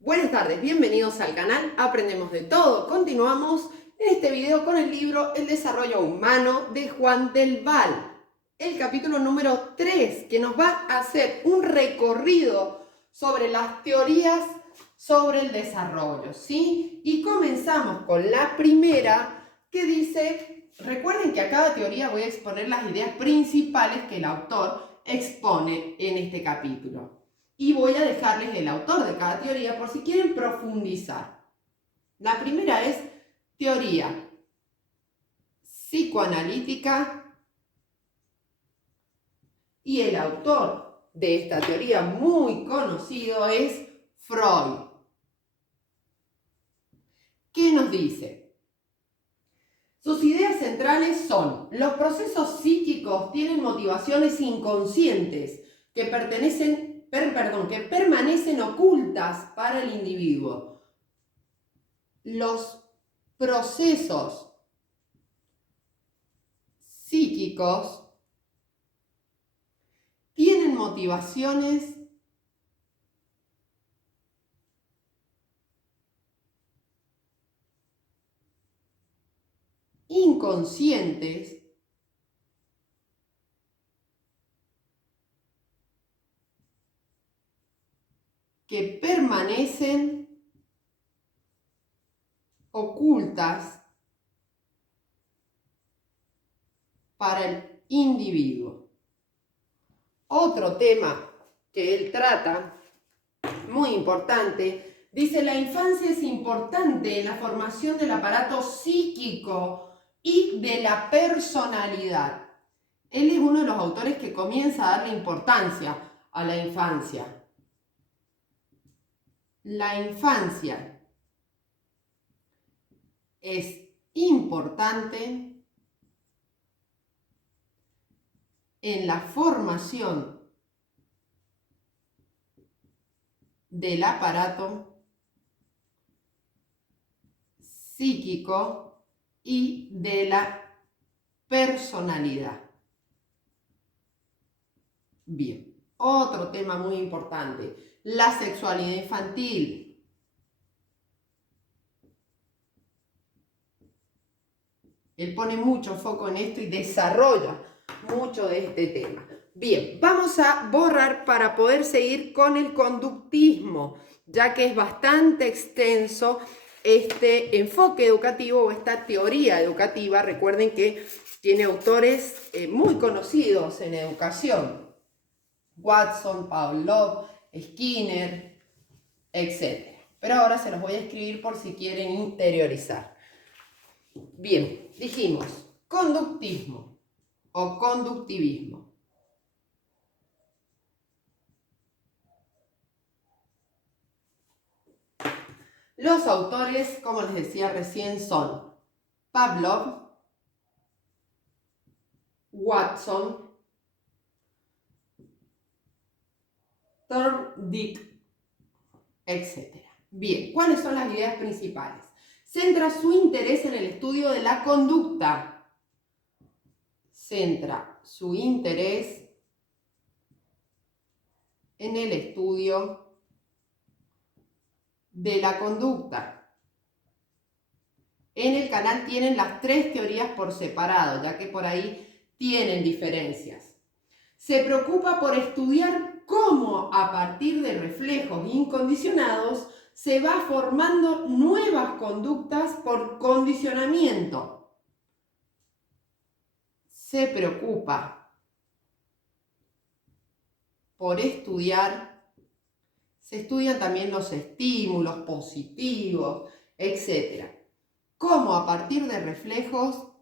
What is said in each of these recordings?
Buenas tardes, bienvenidos al canal Aprendemos de Todo. Continuamos en este video con el libro El desarrollo humano de Juan del Val. El capítulo número 3, que nos va a hacer un recorrido sobre las teorías sobre el desarrollo, ¿sí? Y comenzamos con la primera, que dice, recuerden que a cada teoría voy a exponer las ideas principales que el autor expone en este capítulo. Y voy a dejarles el autor de cada teoría por si quieren profundizar. La primera es teoría psicoanalítica y el autor de esta teoría muy conocido es Freud. ¿Qué nos dice? Sus ideas centrales son: los procesos psíquicos tienen motivaciones inconscientes que permanecen ocultas para el individuo. Los procesos psíquicos tienen motivaciones inconscientes que permanecen ocultas para el individuo. Otro tema que él trata, muy importante, dice: la infancia es importante en la formación del aparato psíquico y de la personalidad. Él es uno de los autores que comienza a darle importancia a la infancia. La infancia es importante en la formación del aparato psíquico y de la personalidad. Bien, otro tema muy importante, la sexualidad infantil. Él pone mucho foco en esto y desarrolla mucho de este tema. Bien, vamos a borrar para poder seguir con el conductismo, ya que es bastante extenso este enfoque educativo o esta teoría educativa. Recuerden que tiene autores muy conocidos en educación: Watson, Pavlov, Skinner, etc. Pero ahora se los voy a escribir por si quieren interiorizar. Bien, dijimos conductismo o conductivismo. Los autores, como les decía recién, son Pavlov, Watson, Thorndike, etc. Bien, ¿cuáles son las ideas principales? Centra su interés en el estudio de la conducta. Centra su interés en el estudio de la conducta. En el canal tienen las tres teorías por separado, ya que por ahí tienen diferencias. Se preocupa por estudiar cómo a partir de reflejos incondicionados se va formando nuevas conductas por condicionamiento. Se preocupa por estudiar, se estudian también los estímulos positivos, etc. Cómo a partir de reflejos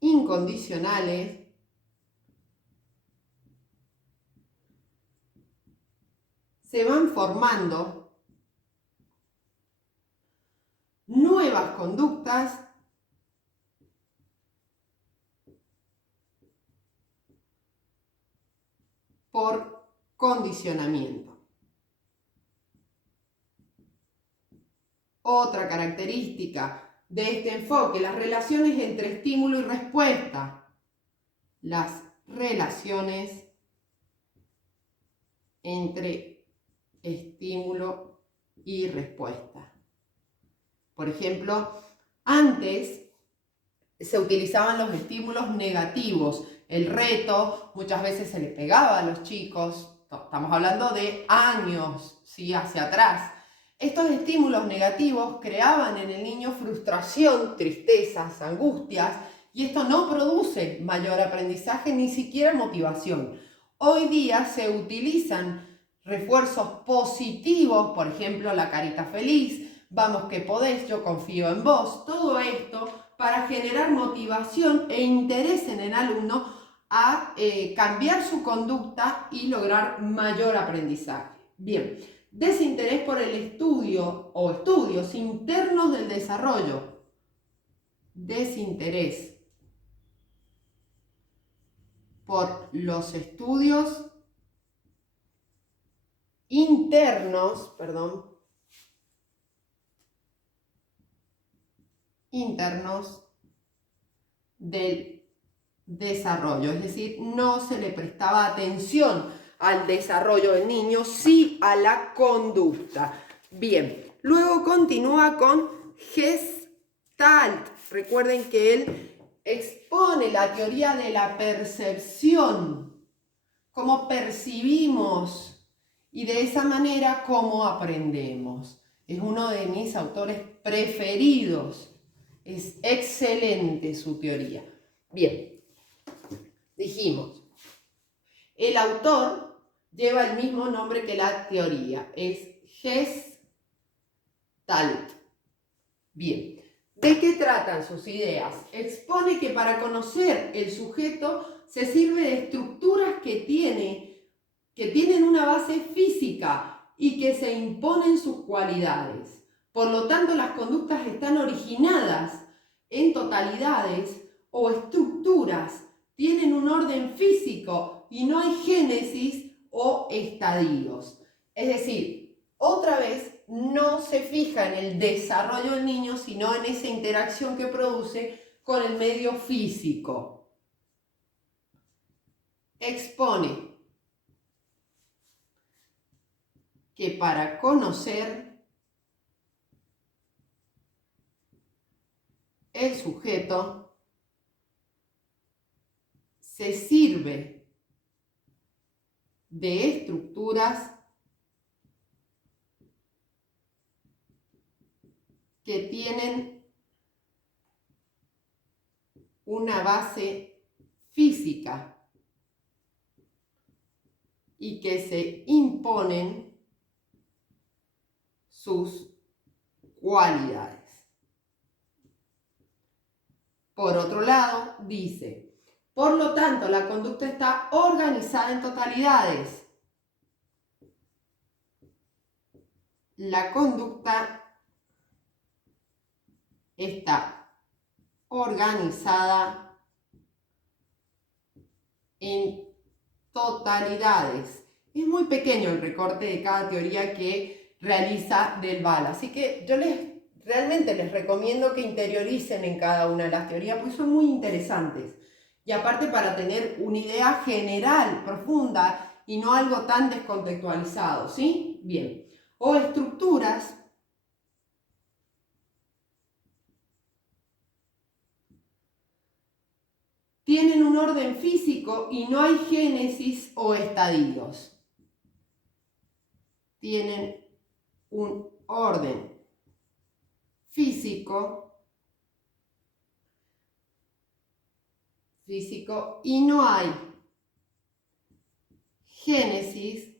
incondicionales se van formando nuevas conductas por condicionamiento. Otra característica de este enfoque: las relaciones entre estímulo y respuesta. las relaciones entre estímulo y respuesta. Por ejemplo, antes se utilizaban los estímulos negativos. El reto muchas veces se le pegaba a los chicos. Estamos hablando de años, ¿sí? Hacia atrás. Estos estímulos negativos creaban en el niño frustración, tristezas, angustias, y esto no produce mayor aprendizaje ni siquiera motivación. Hoy día se utilizan refuerzos positivos, por ejemplo, la carita feliz, vamos que podés, yo confío en vos, todo esto para generar motivación e interés en el alumno a cambiar su conducta y lograr mayor aprendizaje. Bien, desinterés por el estudio o estudios internos del desarrollo. Desinterés por los estudios internos, internos del desarrollo, es decir, no se le prestaba atención al desarrollo del niño, sí a la conducta. Bien, luego continúa con Gestalt. Recuerden que él expone la teoría de la percepción, cómo percibimos y de esa manera cómo aprendemos. Es uno de mis autores preferidos. Es excelente su teoría. Bien, dijimos, el autor lleva el mismo nombre que la teoría, es Gestalt. Bien, ¿de qué tratan sus ideas? Expone que para conocer el sujeto se sirve de estructuras que tienen una base física y que se imponen sus cualidades. Por lo tanto, las conductas están originadas en totalidades o estructuras, tienen un orden físico y no hay génesis o estadios. Es decir, otra vez no se fija en el desarrollo del niño, sino en esa interacción que produce con el medio físico. Expone que para conocer el sujeto se sirve de estructuras que tienen una base física y que se imponen sus cualidades. Por otro lado, dice, por lo tanto, la conducta está organizada en totalidades. La conducta está organizada en totalidades. Es muy pequeño el recorte de cada teoría que realiza Del Val, así que yo realmente les recomiendo que interioricen en cada una de las teorías, porque son muy interesantes. Y aparte para tener una idea general, profunda, y no algo tan descontextualizado, ¿sí? Bien. O estructuras tienen un orden físico y no hay génesis o estadios. Tienen un orden físico y no hay génesis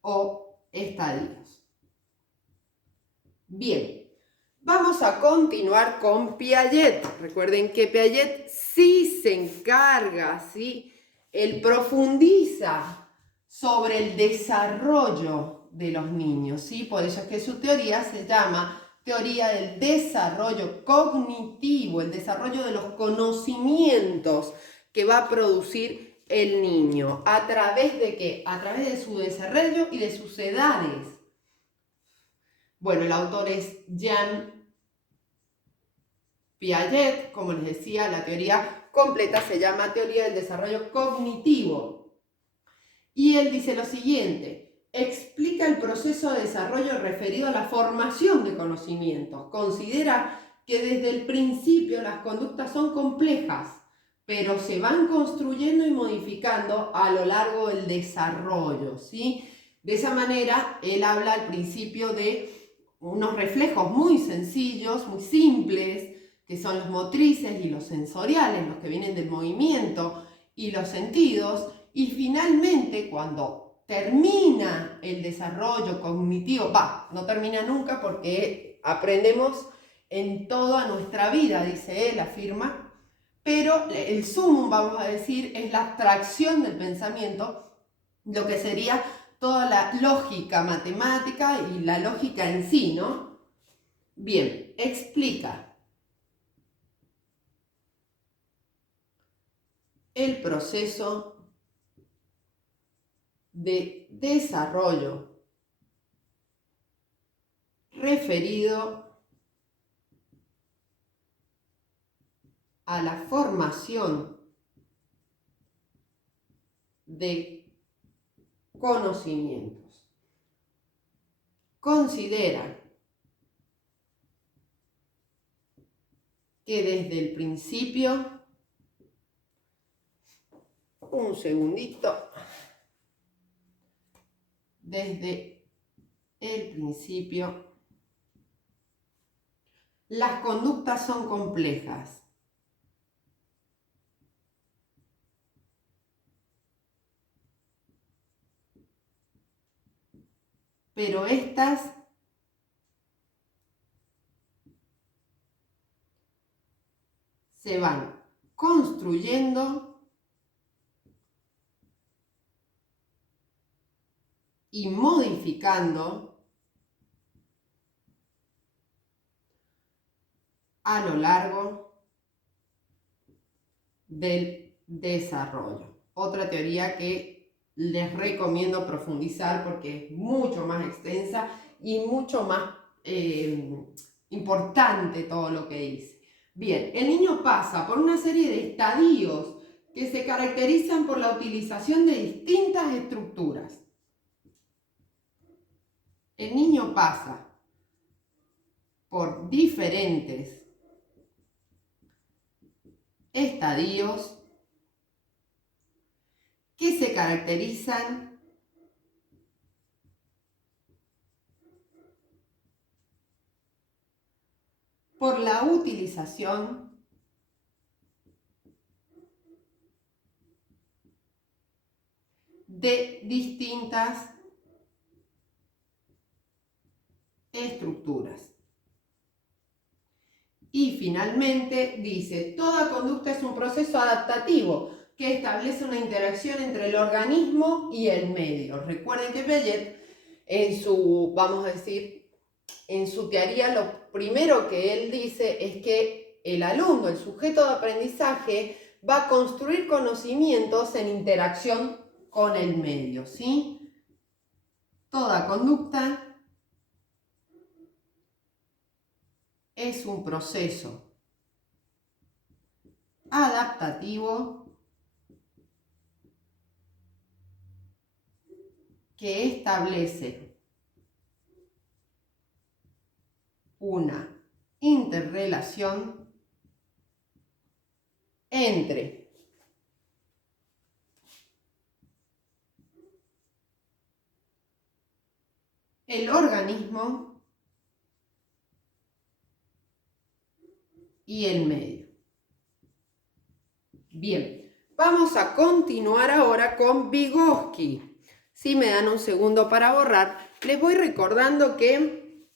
o estadios. Bien, vamos a continuar con Piaget. Recuerden que Piaget sí se encarga, ¿sí? Él profundiza sobre el desarrollo de los niños, ¿sí? Por eso es que su teoría se llama teoría del desarrollo cognitivo, el desarrollo de los conocimientos que va a producir el niño. ¿A través de qué? A través de su desarrollo y de sus edades. Bueno, el autor es Jean Piaget, como les decía, la teoría completa se llama teoría del desarrollo cognitivo. Y él dice lo siguiente: explica el proceso de desarrollo referido a la formación de conocimientos. Considera que desde el principio las conductas son complejas, pero se van construyendo y modificando a lo largo del desarrollo, ¿sí? De esa manera, él habla al principio de unos reflejos muy sencillos, muy simples, que son los motrices y los sensoriales, los que vienen del movimiento y los sentidos, y finalmente cuando termina el desarrollo cognitivo, no termina nunca porque aprendemos en toda nuestra vida, dice él, afirma, pero el sumum, vamos a decir, es la abstracción del pensamiento, lo que sería toda la lógica matemática y la lógica en sí, ¿no? Bien, explica el proceso de desarrollo referido a la formación de conocimientos. Considera que desde el principio, un segundito, desde el principio, las conductas son complejas. Pero estas se van construyendo y modificando a lo largo del desarrollo. Otra teoría que les recomiendo profundizar porque es mucho más extensa y mucho más importante todo lo que dice. Bien, el niño pasa por una serie de estadios que se caracterizan por la utilización de distintas estructuras. El niño pasa por diferentes estadios que se caracterizan por la utilización de distintas estructuras. Y finalmente dice, toda conducta es un proceso adaptativo que establece una interacción entre el organismo y el medio. Recuerden que Piaget, en su, vamos a decir, en su teoría, lo primero que él dice es que el alumno, el sujeto de aprendizaje, va a construir conocimientos en interacción con el medio, ¿sí? Toda conducta es un proceso adaptativo que establece una interrelación entre el organismo y el medio. Bien, vamos a continuar ahora con Vygotsky. Si me dan un segundo para borrar, les voy recordando que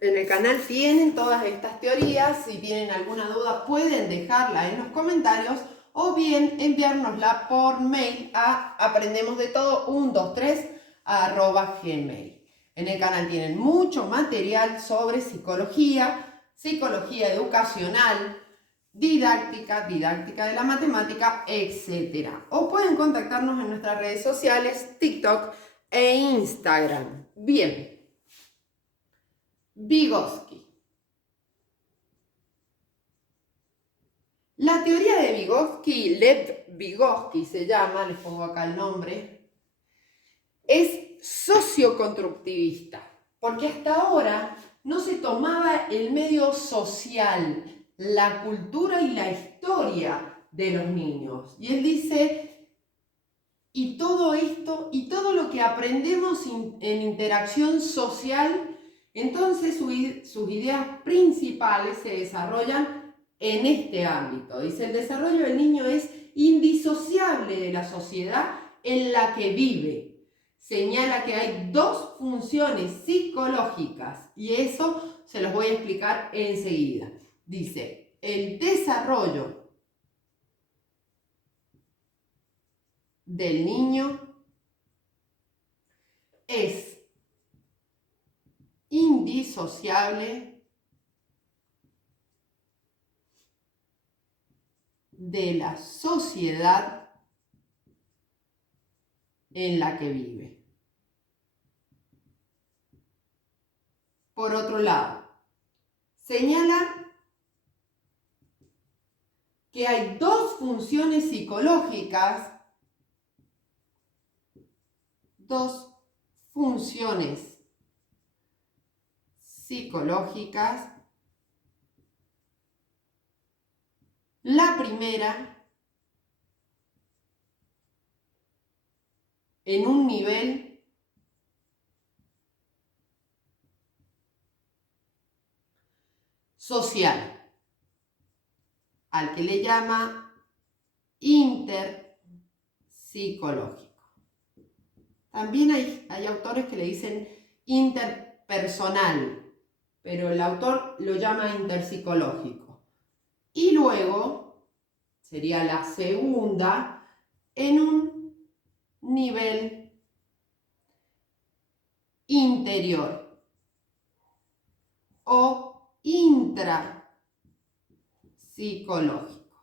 en el canal tienen todas estas teorías. Si tienen alguna duda pueden dejarla en los comentarios o bien enviárnosla por mail a aprendemosdetodo123@gmail. En el canal tienen mucho material sobre psicología, psicología educacional, didáctica de la matemática, etc. O pueden contactarnos en nuestras redes sociales, TikTok e Instagram. Bien. Vygotsky. La teoría de Vygotsky, Lev Vygotsky se llama, les pongo acá el nombre, es socioconstructivista, porque hasta ahora no se tomaba el medio social, la cultura y la historia de los niños. Y él dice, y todo esto, y todo lo que aprendemos en interacción social, entonces sus ideas principales se desarrollan en este ámbito. Dice, el desarrollo del niño es indisociable de la sociedad en la que vive. Señala que hay dos funciones psicológicas y eso se los voy a explicar enseguida. Dice, el desarrollo del niño es indisociable de la sociedad en la que vive. Por otro lado, señala que hay dos funciones psicológicas, La primera, en un nivel social, al que le llama interpsicológico. También hay autores que le dicen interpersonal, pero el autor lo llama interpsicológico. Y luego, sería la segunda, en un nivel interior o intrapsicológico.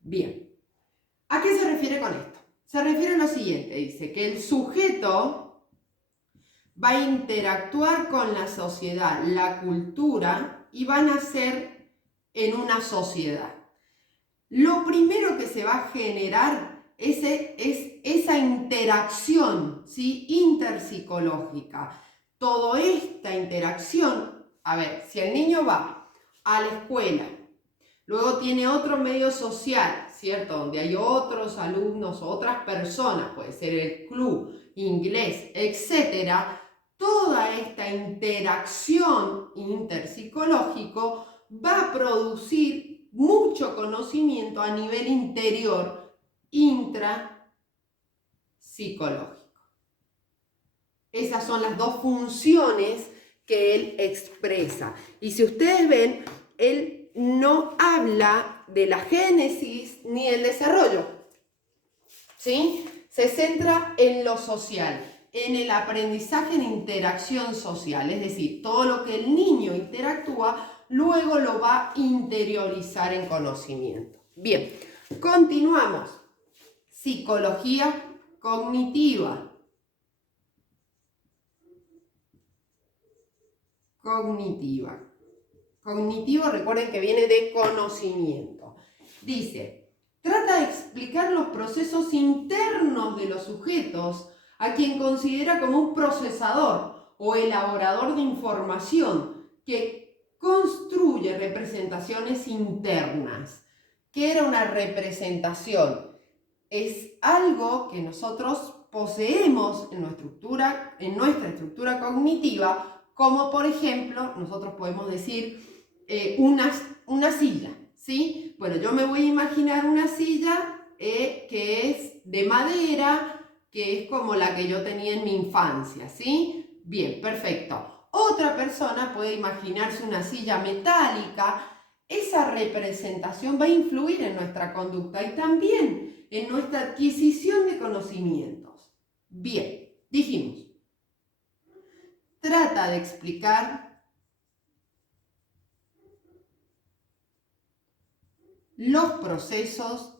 Bien, ¿a qué se refiere con esto? Se refiere a lo siguiente, dice que el sujeto va a interactuar con la sociedad, la cultura, y van a ser en una sociedad. Lo primero que se va a generar es esa interacción, ¿sí? Interpsicológica. Toda esta interacción, a ver, si el niño va a la escuela, luego tiene otro medio social, ¿cierto? Donde hay otros alumnos, otras personas, puede ser el club, inglés, etc. Toda esta interacción interpsicológico va a producir mucho conocimiento a nivel interior, intrapsicológico. Esas son las dos funciones que él expresa. Y si ustedes ven, él no habla de la génesis ni el desarrollo, ¿sí? Se centra en lo social, en el aprendizaje en interacción social, es decir, todo lo que el niño interactúa, luego lo va a interiorizar en conocimiento. Bien, continuamos. Psicología cognitiva. Cognitivo, recuerden que viene de conocimiento. Dice, trata de explicar los procesos internos de los sujetos a quien considera como un procesador o elaborador de información que construye representaciones internas. ¿Qué era una representación? Es algo que nosotros poseemos en nuestra estructura cognitiva, como por ejemplo, nosotros podemos decir una silla, ¿sí? Bueno, yo me voy a imaginar una silla que es de madera, que es como la que yo tenía en mi infancia, ¿sí? Bien, perfecto. Otra persona puede imaginarse una silla metálica. Esa representación va a influir en nuestra conducta y también en nuestra adquisición de conocimientos. Bien, dijimos, trata de explicar los procesos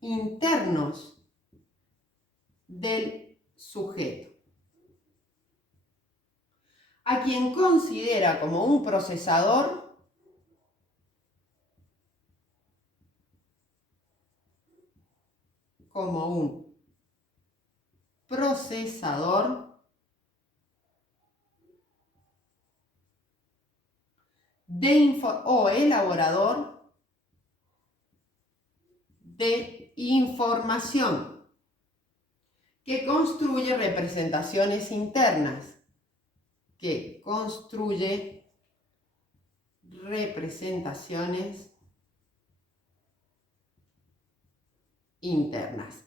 internos del sujeto. a quien considera como un procesador o elaborador de información que construye representaciones internas,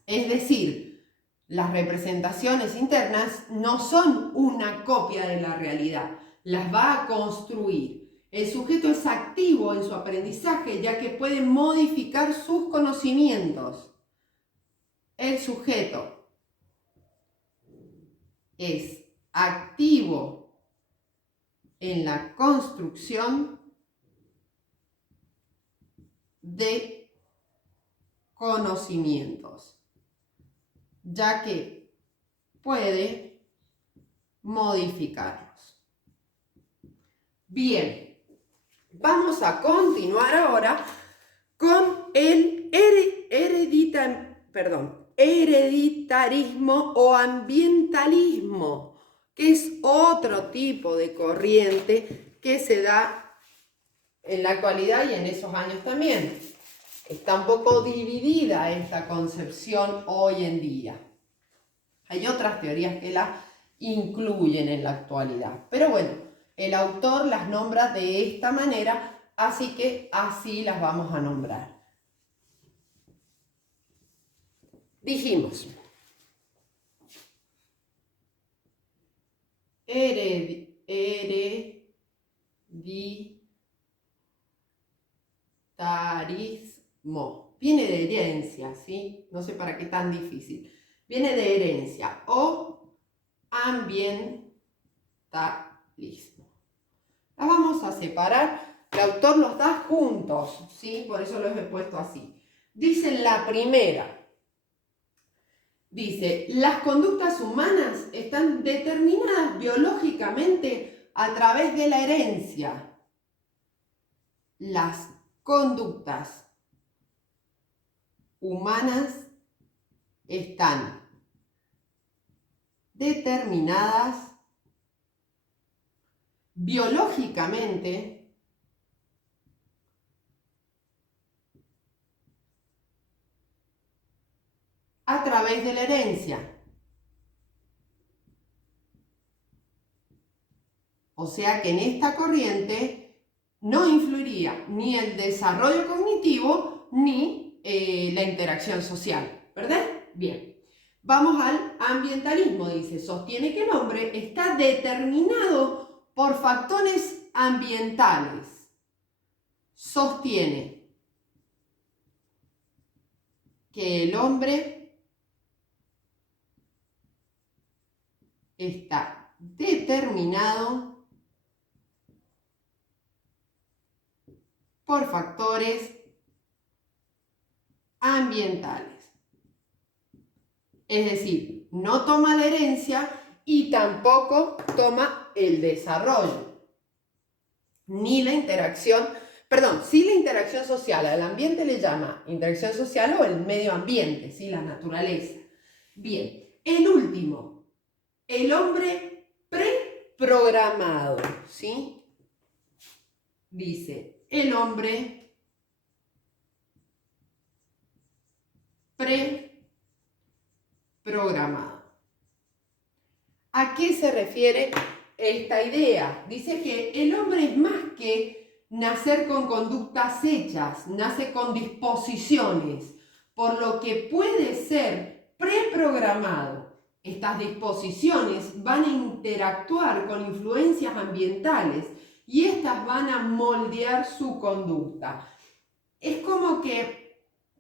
Es decir, las representaciones internas no son una copia de la realidad, las va a construir. El sujeto es activo en su aprendizaje, ya que puede modificar sus conocimientos. El sujeto es activo en la construcción de conocimientos, ya que puede modificarlos. Bien. Vamos a continuar ahora con el hereditarismo o ambientalismo, que es otro tipo de corriente que se da en la actualidad y en esos años también. Está un poco dividida esta concepción hoy en día. Hay otras teorías que la incluyen en la actualidad, pero bueno, el autor las nombra de esta manera, así que así las vamos a nombrar. Dijimos, hereditarismo. Viene de herencia, ¿sí? No sé para qué tan difícil. Viene de herencia o ambientalismo. Las vamos a separar. El autor los da juntos, ¿sí? Por eso los he puesto así. Dice la primera. Dice, las conductas humanas están determinadas biológicamente a través de la herencia. Las conductas humanas están determinadas biológicamente a través de la herencia. O sea que en esta corriente no influiría ni el desarrollo cognitivo ni la interacción social, ¿verdad? Bien. Vamos al ambientalismo, dice, sostiene que el hombre está determinado por factores ambientales. Sostiene que el hombre está determinado por factores ambientales. Es decir, no toma la herencia y tampoco toma el desarrollo, ni la interacción, sí la interacción social. Al ambiente le llama interacción social o el medio ambiente, ¿sí? La naturaleza. Bien, el último, el hombre preprogramado, ¿sí? Dice, el hombre preprogramado. ¿A qué se refiere esta idea? Dice que el hombre es más que nacer con conductas hechas, nace con disposiciones, por lo que puede ser preprogramado. Estas disposiciones van a interactuar con influencias ambientales y estas van a moldear su conducta. Es como que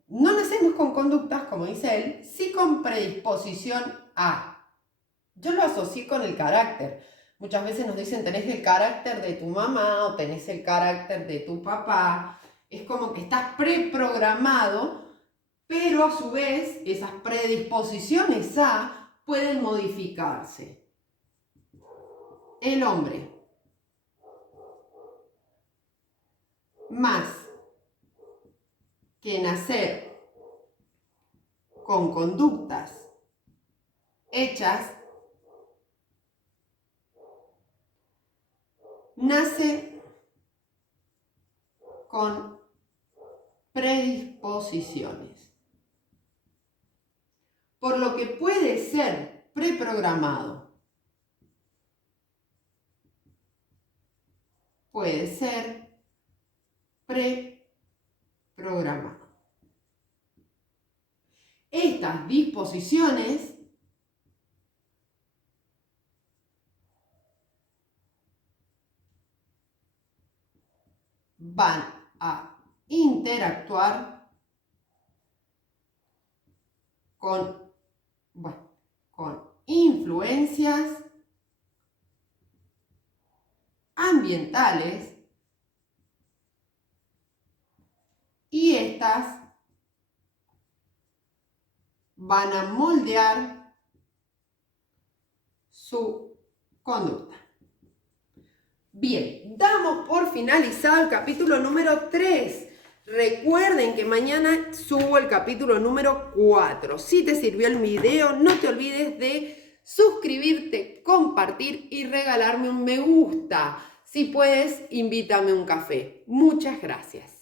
no nacemos con conductas, como dice él, sí con predisposición a. Yo lo asocié con el carácter. Muchas veces nos dicen, tenés el carácter de tu mamá o tenés el carácter de tu papá. Es como que estás preprogramado, pero a su vez esas predisposiciones pueden modificarse. El hombre más que nacer con conductas hechas, nace con predisposiciones, por lo que puede ser preprogramado, puede ser preprogramado. Estas disposiciones van a interactuar con influencias ambientales y estas van a moldear su conducta. Bien, damos por finalizado el capítulo número 3. Recuerden que mañana subo el capítulo número 4. Si te sirvió el video, no te olvides de suscribirte, compartir y regalarme un me gusta. Si puedes, invítame un café. Muchas gracias.